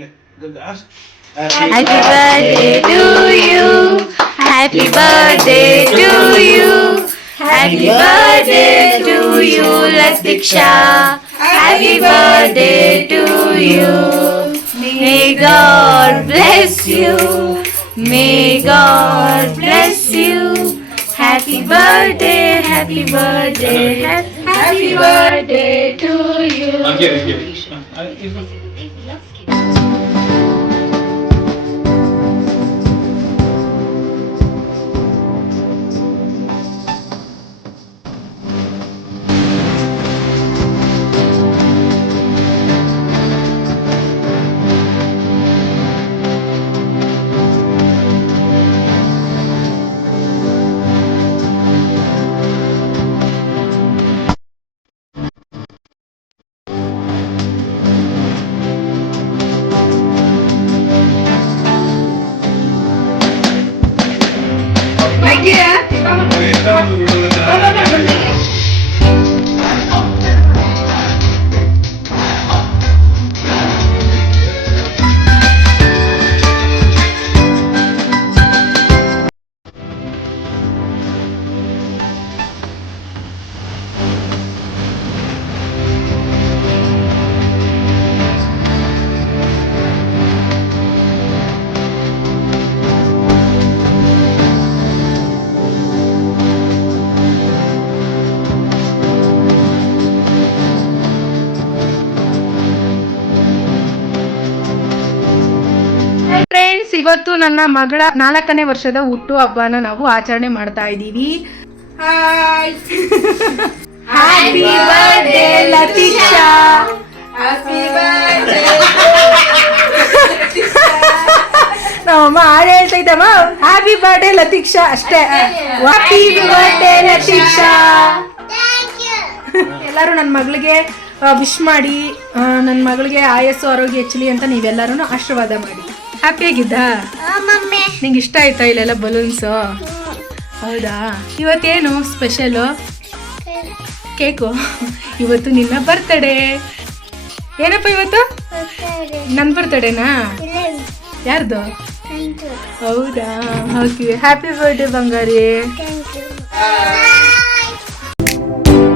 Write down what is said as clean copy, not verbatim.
Happy birthday to you. Happy birthday to you. Happy birthday to you, Latiksha. Happy birthday to you. May God bless you. May God bless you. Happy birthday, happy birthday, happy birthday to you. Friends, ಇವತ್ತು ನನ್ನ ಮಗಳ 4ನೇ ವರ್ಷದ ಹುಟ್ಟು ಹಬ್ಬನ ನಾವು ಆಚರಣೆ ಮಾಡ್ತಾ ಇದ್ದೀವಿ. Hi, happy birthday Latisha. Happy birthday. ನಮ್ಮಮ್ಮ ಹಾಡು ಹೇಳ್ತಾ ಇದ್ದಮ್ಮ, ಹ್ಯಾಪಿ ಬರ್ತ್ಡೇ ಲತೀಶಾ ಅಷ್ಟೇ. Happy birthday Latisha. ಎಲ್ಲರೂ ನನ್ನ ಮಗಳಿಗೆ ವಿಶ್ ಮಾಡಿ, ನನ್ನ ಮಗಳಿಗೆ ಆಯಸ್ಸು ಆರೋಗ್ಯ ಹೆಚ್ಚಲಿ ಅಂತ ನೀವೆಲ್ಲರೂ ಆಶೀರ್ವಾದ ಮಾಡಿ. ಹ್ಯಾಪಿಯಾಗಿದ್ದ? ನಿಂಗೆ ಇಷ್ಟ ಆಯ್ತಾ ಇಲ್ಲೆಲ್ಲ ಬಲೂನ್ಸು? ಹೌದಾ? ಇವತ್ತೇನು ಸ್ಪೆಷಲು? ಕೇಕು. ಇವತ್ತು ನಿನ್ನ ಬರ್ತಡೇ. ಏನಪ್ಪ ಇವತ್ತು? ನನ್ನ ಬರ್ತಡೇನಾ? ಯಾರ್ದು? ಹೌದಾ? ಓಕೆ, ಹ್ಯಾಪಿ ಬರ್ಡೇ ಬಂಗಾರಿ.